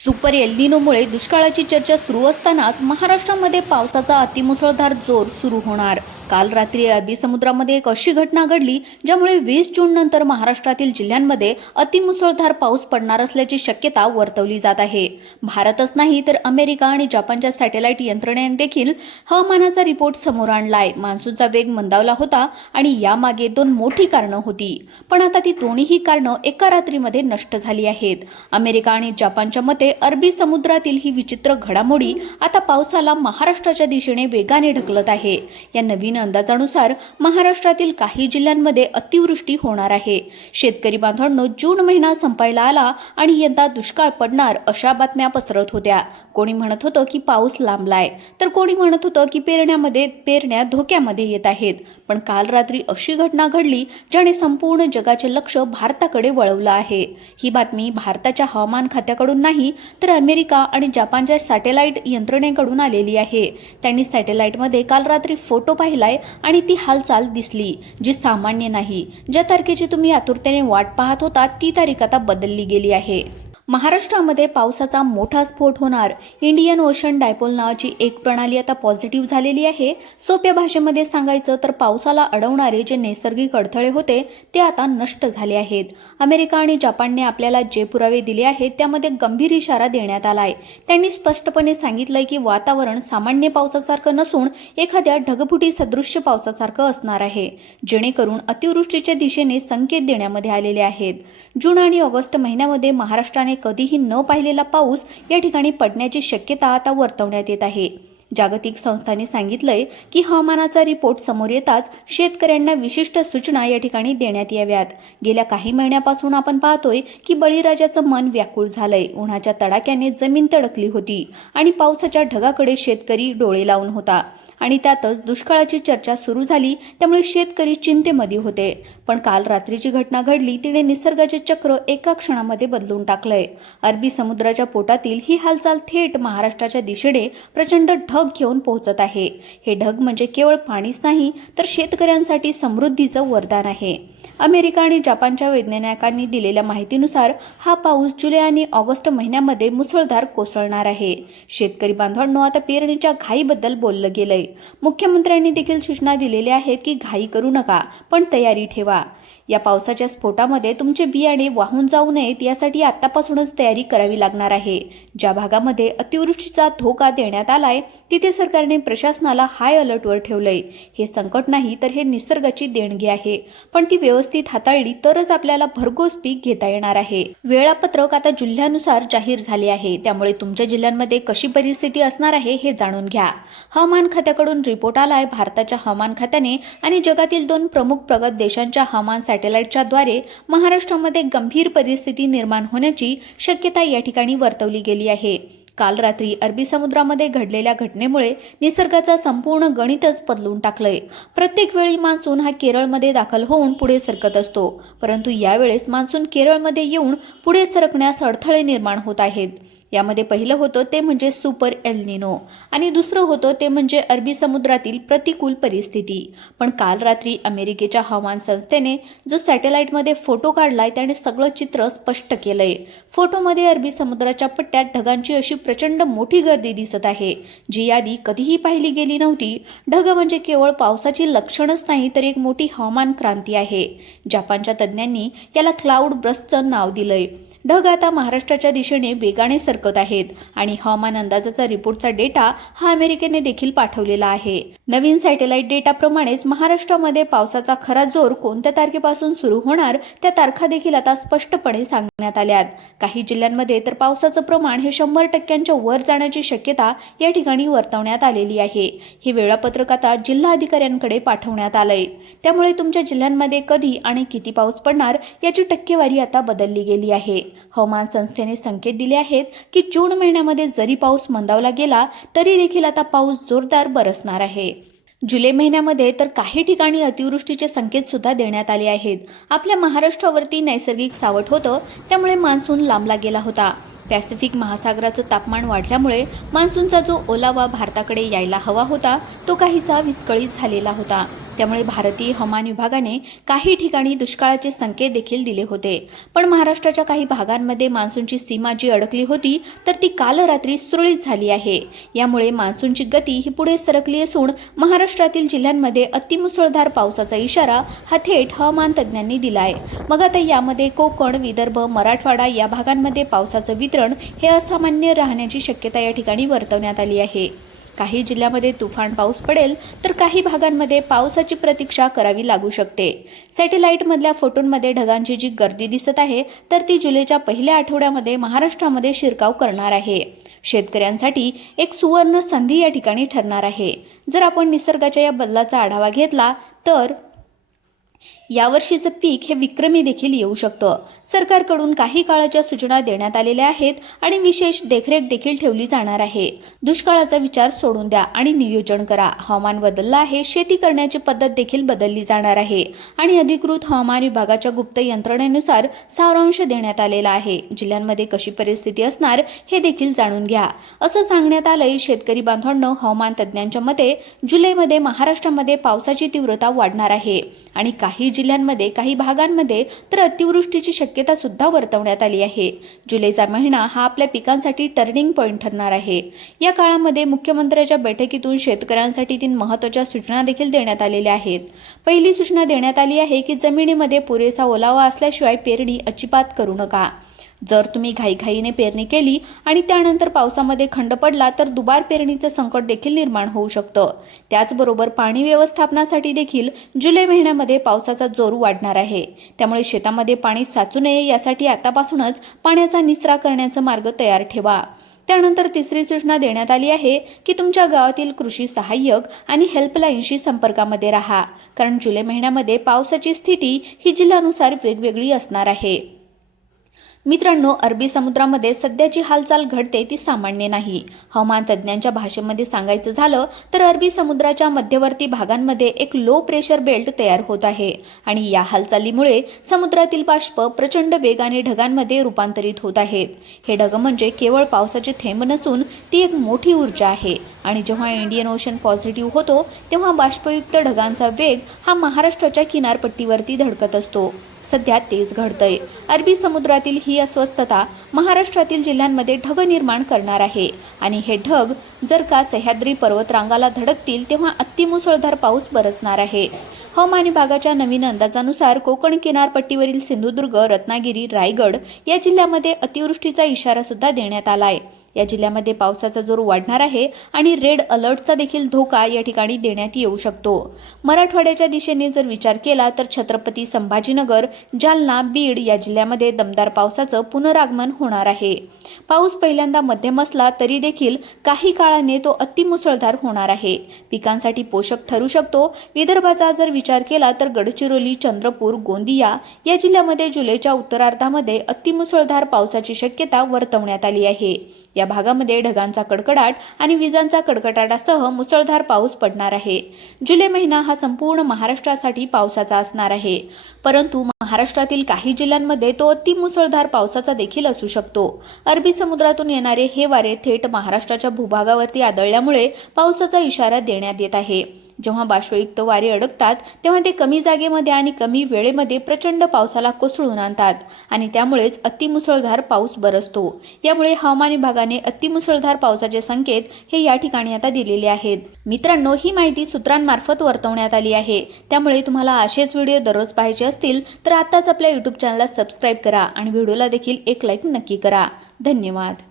Super L निनोमुळे दुष्काळाची चर्चा सुरू असतानाच महाराष्ट्रामध्ये पावसाचा अतिमुसळधार जोर सुरू होणार। काल रात्री अरबी समुद्रामध्ये एक अशी घटना घडली ज्यामुळे 20 जून नंतर महाराष्ट्रातील जिल्ह्यांमध्ये अतिमुसळधार पाऊस पडणार असल्याची शक्यता वर्तवली जात आहे। भारतच नाही तर अमेरिका आणि जपानच्या सॅटेलाइट यंत्रणेने देखील हवामानाचा रिपोर्ट समोर आणलाय। मान्सूनचा वेग मंदावला होता आणि यामागे दोन मोठी कारणं होती, पण आता ती दोन्ही कारणं एका रात्रीमध्ये नष्ट झाली आहेत। अमेरिका आणि जपानच्या मते अरबी समुद्रातील ही विचित्र घडामोडी आता पावसाला महाराष्ट्राच्या दिशेने वेगाने ढकलत आहे। या नवीन अंदाजानुसार महाराष्ट्रातील काही जिल्ह्यांमध्ये अतिवृष्टी होणार आहे। शेतकरी बांधवांनो, जून महिना संपायला आला आणि यंदा दुष्काळ पडणार अशा बातम्या पसरत होत्या। कोणी म्हणत होतं की पाऊस लांबलाय, तर कोणी म्हणत होतं की पेरण्या धोक्यामध्ये येत आहेत। पण काल रात्री अशी घटना घडली ज्याने संपूर्ण जगाचे लक्ष भारताकडे वळवलं आहे। ही बातमी भारताच्या हवामान खात्याकडून नाही तर अमेरिका आणि जपानच्या सॅटेलाइट यंत्रणेकडून आलेली आहे। त्यांनी सॅटेलाइटमध्ये काल रात्री फोटो पाहिलाय आणि ती हालचाल दिसली जी सामान्य नाही। ज्या तारखेची तुम्ही आतुरतेने वाट पाहत होता ती तारीख आता बदलली गेली आहे। महाराष्ट्रामध्ये पावसाचा मोठा स्फोट होणार। इंडियन ओशन डायपोल नावाची एक प्रणाली आता पॉझिटिव्ह झालेली आहे। सोप्या भाषेमध्ये सांगायचं तर पावसाला अडवणारे जे नैसर्गिक अडथळे होते ते आता नष्ट झाले आहेत। अमेरिका आणि जपानने आपल्याला जे पुरावे दिले आहेत त्यामध्ये गंभीर इशारा देण्यात आलाय। त्यांनी स्पष्टपणे सांगितलंय की वातावरण सामान्य पावसासारखं नसून एखाद्या ढगफुटी सदृश्य पावसासारखं असणार आहे, जेणेकरून अतिवृष्टीच्या दिशेने संकेत देण्यामध्ये आलेले आहेत। जून आणि ऑगस्ट महिन्यामध्ये महाराष्ट्राने कधीही न पाहिलेला पाऊस या ठिकाणी पडण्याची शक्यता आता वर्तवण्यात येत आहे। जागतिक संस्थांनी सांगितलंय की हवामानाचा रिपोर्ट समोर येताच शेतकऱ्यांना विशिष्ट सूचना या ठिकाणी देण्यात याव्यात। गेल्या काही महिन्यापासून आपण पाहतोय की बळीराजाचं मन व्याकुळ झालंय। उन्हाच्या तडाख्याने जमीन तडकली होती आणि पावसाच्या ढगाकडे शेतकरी डोळे लावून होता आणि त्यातच दुष्काळाची चर्चा सुरू झाली, त्यामुळे शेतकरी चिंतेमध्ये होते। पण काल रात्रीची घटना घडली तिने निसर्गाचे चक्र एका क्षणामध्ये बदलून टाकलंय। अरबी समुद्राच्या पोटातील ही हालचाल थेट महाराष्ट्राच्या दिशेने प्रचंड ढग घेऊन पोहोचत आहे। हे ढग म्हणजे केवळ पाणीच नाही तर शेतकऱ्यांसाठी समृद्धीचं वरदान आहे। अमेरिका आणि जपानच्या वैज्ञानिकांनी दिलेल्या माहितीनुसार हा पाऊस जुलै आणि ऑगस्ट महिन्यामध्ये मुसळधार कोसळणार आहे। शेतकरी बांधवांनो, आता पेरणीच्या घाईबद्दल बोललं गेलंय। मुख्यमंत्र्यांनी देखील सूचना दिलेल्या आहेत की घाई करू नका, पण तयारी ठेवा। या पावसाच्या स्फोटामध्ये तुमचे बियाणे वाहून जाऊ नयेत यासाठी आतापासूनच तयारी करावी लागणार आहे। ज्या भागामध्ये अतिवृष्टीचा धोका देण्यात आलाय तिथे सरकारने प्रशासनाला हाय अलर्टवर ठेवलंय। हे संकट नाही तर हे निसर्गाची देणगी आहे, पण ती व्यवस्थित हाताळली तरच आपल्याला भरघोस पीक घेता येणार आहे। वेळापत्रक आता जिल्ह्यानुसार जाहीर झाले आहे, त्यामुळे तुमच्या जिल्ह्यांमध्ये कशी परिस्थिती असणार आहे हे जाणून घ्या। हवामान खात्याकडून रिपोर्ट आलाय। भारताच्या हवामान खात्याने आणि जगातील दोन प्रमुख प्रगत देशांच्या हवामान सॅटेलाइटच्या द्वारे महाराष्ट्रामध्ये गंभीर परिस्थिती निर्माण होण्याची शक्यता या ठिकाणी वर्तवली गेली आहे। काल रात्री अरबी समुद्रामध्ये घडलेल्या घटनेमुळे निसर्गाचा संपूर्ण गणितच बदलून टाकलंय। प्रत्येक वेळी मान्सून हा केरळमध्ये दाखल होऊन पुढे सरकत असतो, परंतु यावेळेस मान्सून केरळमध्ये येऊन पुढे सरकण्यास अडथळे निर्माण होत आहेत। यामध्ये पहिलं होतं ते म्हणजे सुपर एल निनो आणि दुसरं होतं ते म्हणजे अरबी समुद्रातील प्रतिकूल परिस्थिती। पण काल रात्री अमेरिकेच्या हवामान संस्थेने जो सॅटेलाइटमध्ये फोटो काढलाय त्याने सगळं चित्र स्पष्ट केलंय। फोटोमध्ये अरबी समुद्राच्या पट्ट्यात ढगांची अशी प्रचंड मोठी गर्दी दिसत आहे, जी यादी कधीही पाहिली गेली नव्हती। ढग म्हणजे केवळ पावसाची लक्षणच नाही तर एक मोठी हवामान क्रांती आहे। जपानच्या तज्ज्ञांनी याला क्लाउड ब्रस्टचं नाव दिलंय। ढग आता महाराष्ट्राच्या दिशेने वेगाने सरकत आहेत आणि हवामान अंदाजाचा रिपोर्टचा डेटा हा अमेरिकेने देखील पाठवलेला आहे। नवीन सॅटेलाइट डेटाप्रमाणेच महाराष्ट्रामध्ये पावसाचा खरा जोर कोणत्या तारखेपासून सुरू होणार त्या तारखा देखील आता स्पष्टपणे सांगण्यात आल्यात। काही जिल्ह्यांमध्ये तर पावसाचं प्रमाण हे 100% वर जाण्याची शक्यता या ठिकाणी वर्तवण्यात आलेली आहे। हे वेळापत्रक आता जिल्हा अधिकाऱ्यांकडे पाठवण्यात आलंय, त्यामुळे तुमच्या जिल्ह्यांमध्ये कधी आणि किती पाऊस पडणार याची टक्केवारी आता बदलली गेली आहे। हवामान संस्थेने संकेत दिले आहेत की जून महिन्यामध्ये जरी पाऊस मंदावला गेला तरी देखील आता पाऊस जोरदार बरसणार आहे। जुलै महिन्यामध्ये तर काही ठिकाणी अतिवृष्टीचे संकेत सुद्धा देण्यात आले आहेत। आपल्या महाराष्ट्रावरती नैसर्गिक सावट होतं, त्यामुळे मान्सून लांबला गेला होता। पॅसिफिक महासागराचं तापमान वाढल्यामुळे मान्सूनचा जो ओलावा भारताकडे यायला हवा होता तो काहीसा विस्कळीत झालेला होता। त्यामुळे भारतीय हवामान विभागाने काही ठिकाणी दुष्काळाचे संकेत देखील दिले होते. पण महाराष्ट्राच्या काही भागांमध्ये मान्सूनची सीमा जी अडकली होती तर ती काल रात्री सुरळीत झाली आहे. यामुळे मान्सूनची गती ही पुढे सरकली असून महाराष्ट्रातील जिल्ह्यांमध्ये अतिमुसळधार पावसाचा इशारा हा थेट हवामान तज्ज्ञांनी दिला आहे. मग आता यामध्ये कोकण, विदर्भ, मराठवाडा या भागांमध्ये पावसाचं वितरण हे असामान्य राहण्याची शक्यता या ठिकाणी वर्तवण्यात आली आहे. काही जिल्ह्यामध्ये तुफान पाऊस पडेल तर काही भागांमध्ये पावसाची प्रतीक्षा करावी लागू शकते. सॅटेलाइटमधल्या फोटोंमध्ये ढगांची जी गर्दी दिसत आहे तर ती जुलैच्या पहिल्या आठवड्यामध्ये महाराष्ट्रामध्ये शिरकाव करणार आहे. शेतकऱ्यांसाठी एक सुवर्ण संधी या ठिकाणी ठरणार आहे. जर आपण निसर्गाच्या या बदलाचा आढावा घेतला तर यावर्षीचं पीक हे विक्रमी देखील येऊ शकतं. सरकारकडून काही काळाच्या सूचना देण्यात आलेल्या आहेत आणि विशेष देखरेख देखील ठेवली जाणार आहे. दुष्काळाचा विचार सोडून द्या आणि नियोजन करा. हवामान बदललं आहे, शेती करण्याची पद्धत देखील बदलली जाणार आहे आणि अधिकृत हवामान विभागाच्या गुप्त यंत्रणेनुसार सारांश देण्यात आलेला आहे. जिल्ह्यांमध्ये कशी परिस्थिती असणार हे देखील जाणून घ्या असं सांगण्यात आलंय. शेतकरी बांधवांनो, हवामान तज्ज्ञांच्या मते जुलैमध्ये महाराष्ट्रामध्ये पावसाची तीव्रता वाढणार आहे आणि काही जिल्ह्यांमध्ये काही भागांमध्ये तर अतिवृष्टीची शक्यता सुद्धा वर्तवण्यात आली आहे. जुलैचा महिना हा आपल्या पिकांसाठी टर्निंग पॉइंट ठरणार आहे. या काळामध्ये मुख्यमंत्र्यांच्या बैठकीतून शेतकऱ्यांसाठी 3 महत्त्वाच्या सूचना देखील देण्यात आलेल्या आहेत. पहिली सूचना देण्यात आली आहे की जमिनीमध्ये पुरेसा ओलावा असल्याशिवाय पेरणी अजिबात करू नका. जर तुम्ही घाईघाईने पेरणी केली आणि त्यानंतर पावसामध्ये खंड पडला तर दुबार पेरणीचं संकट देखील निर्माण होऊ शकतं. त्याचबरोबर पाणी व्यवस्थापनासाठी देखील जुलै महिन्यामध्ये पावसाचा जोर वाढणार आहे. त्यामुळे शेतामध्ये पाणी साचू नये यासाठी आतापासूनच पाण्याचा निचरा करण्याचा मार्ग तयार ठेवा. त्यानंतर तिसरी सूचना देण्यात आली आहे की तुमच्या गावातील कृषी सहाय्यक आणि हेल्पलाईनशी संपर्कामध्ये राहा, कारण जुलै महिन्यामध्ये पावसाची स्थिती ही जिल्ह्यानुसार वेगवेगळी असणार आहे. मित्रांनो, अरबी समुद्रामध्ये सध्याची हालचाल घडते ती सामान्य नाही. हवामान तज्ज्ञांच्या भाषेमध्ये सांगायचं झालं तर अरबी समुद्राच्या मध्यवर्ती भागांमध्ये एक लो प्रेशर बेल्ट तयार होत आहे आणि या हालचालीमुळे समुद्रातील बाष्प प्रचंड वेगाने ढगांमध्ये रूपांतरित होत आहेत. हे ढग म्हणजे केवळ पावसाचे थेंब नसून ती एक मोठी ऊर्जा आहे आणि जेव्हा इंडियन ओशन पॉझिटिव्ह होतो तेव्हा बाष्पयुक्त ढगांचा वेग हा महाराष्ट्राच्या किनारपट्टीवरती धडकत असतो. सध्या तेच घडतंय. अरबी समुद्रातील ही अस्वस्थता महाराष्ट्रातील जिल्ह्यांमध्ये ढग निर्माण करणार आहे आणि हे ढग जर का सह्याद्री पर्वतरांगाला धडकतील तेव्हा अतिमुसळधार पाऊस बरसणार आहे. हवामान विभागाच्या नवीन अंदाजानुसार कोकण किनारपट्टीवरील सिंधुदुर्ग, रत्नागिरी, रायगड या जिल्ह्यामध्ये अतिवृष्टीचा इशारा सुद्धा देण्यात आलाय. या जिल्ह्यामध्ये पावसाचा जोर वाढणार आहे आणि रेड अलर्टचा देखील धोका या ठिकाणी देण्यात येऊ शकतो. मराठवाड्याच्या दिशेने जर विचार केला तर छत्रपती संभाजीनगर, जालना, बीड या जिल्ह्यामध्ये दमदार पावसाचं पुनरागमन होणार आहे. पाऊस पहिल्यांदा मध्यम असला तरी देखील काही काळाने तो अतिमुसळधार होणार आहे. पिकांसाठी पोषक ठरू शकतो. विदर्भाचा जर विचार केला तर गडचिरोली, चंद्रपूर, गोंदिया या जिल्ह्यामध्ये जुलैच्या उत्तरार्धामध्ये अतिमुसळधार पावसाची शक्यता वर्तवण्यात आली आहे. या भागामध्ये ढगांचा कडकडाट आणि विजांचा कडकडाटासह मुसळधार पाऊस पडणार आहे. जुलै महिना हा संपूर्ण महाराष्ट्रासाठी पावसाचा असणार आहे, परंतु महाराष्ट्रातील काही जिल्ह्यांमध्ये तो अतिमुसळधार पावसाचा देखील असू शकतो. अरबी समुद्रातून येणारे हे वारे थेट महाराष्ट्राच्या भूभागावरती आदळल्यामुळे पावसाचा इशारा देण्यात येत आहे. जेव्हा बाष्पयुक्त वारे अडकतात तेव्हा ते कमी जागेमध्ये आणि कमी वेळेमध्ये प्रचंड पावसाला कोसळून आणतात आणि त्यामुळेच अतिमुसळधार पाऊस बरसतो. यामुळे हवामान विभागाने अतिमुसळधार पावसाचे संकेत हे या ठिकाणी आता दिलेले आहेत. मित्रांनो, ही माहिती सूत्रांमार्फत वर्तवण्यात आली आहे. त्यामुळे तुम्हाला असेच व्हिडिओ दररोज पाहायचे असतील तर आताच आपल्या YouTube चॅनलला सबस्क्राईब करा आणि व्हिडिओला देखील एक लाईक नक्की करा. धन्यवाद.